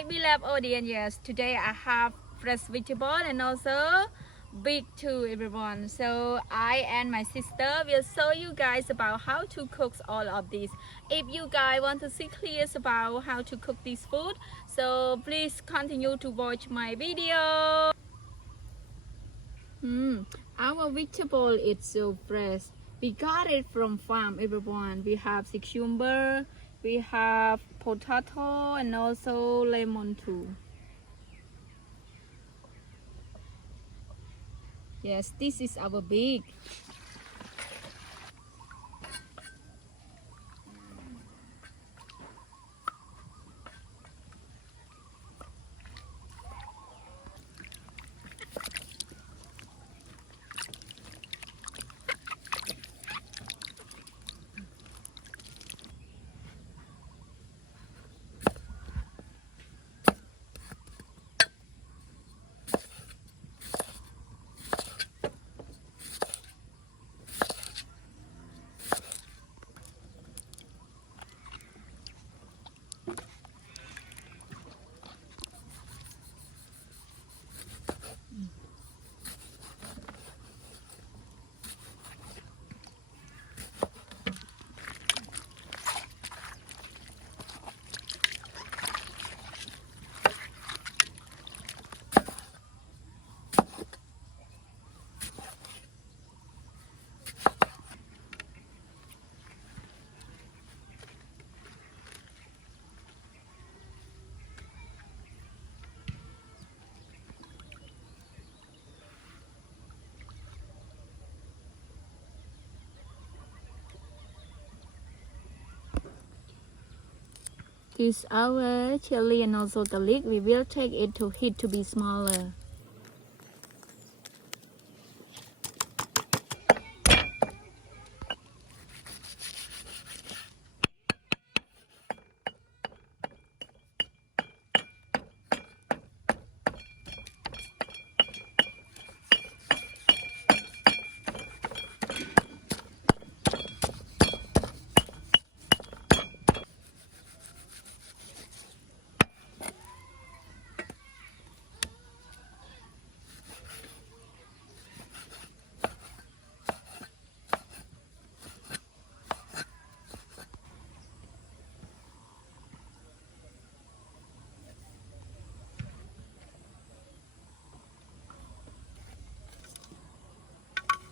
my beloved audience, yes, today I have fresh vegetable and also big too, everyone. So I and my sister will show you guys about how to cook all of this. If you guys want to see clear about how to cook this food, so please continue to watch my video. Our vegetable is so fresh. We got it from farm, everyone. We have cucumber, we have potato, and also lemon too. Yes, this is our big. This our chili and also the leek. We will take it to heat to be smaller.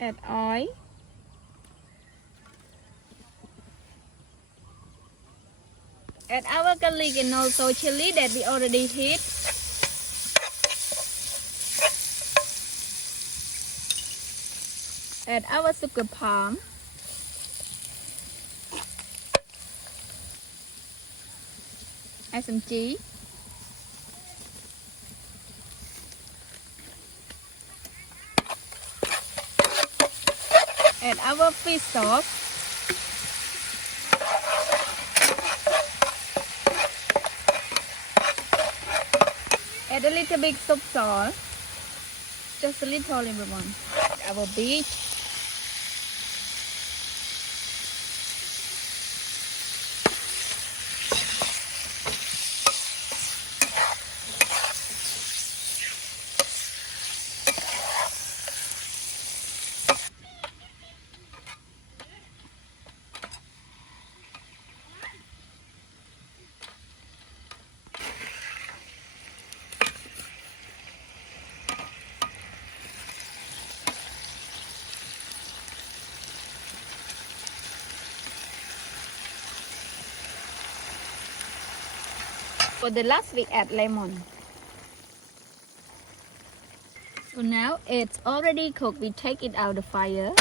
Add oil. Add our garlic and also chili that we already heat. Add our sugar palm. Add some cheese. Add our fish sauce. Add a little bit soap salt. Just a little, everyone. Our beef. For the last, we add lemon. So now it's already cooked. We take it out of the fire.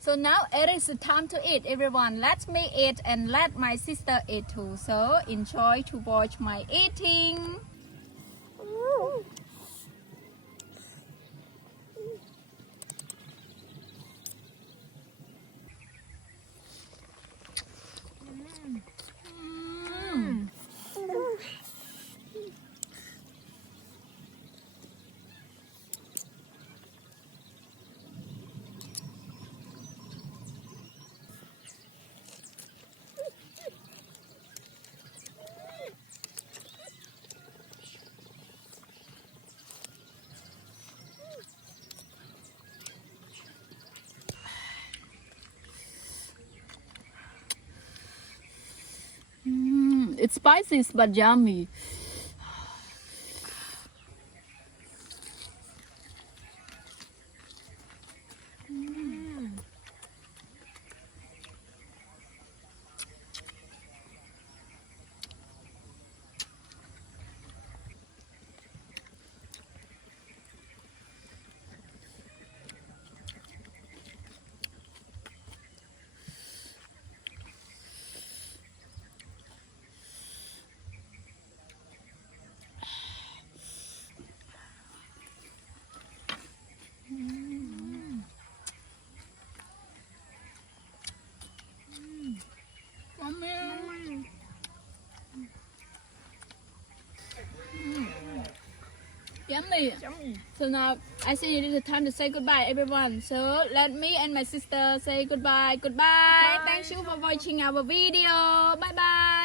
So now it is the time to eat, everyone. Let me eat and let my sister eat too. So enjoy to watch my eating. It's spicy but yummy. Yummy. So now I think it is time to say goodbye, everyone. So let me and my sister say goodbye. Goodbye. Thank you for watching our video. Bye bye.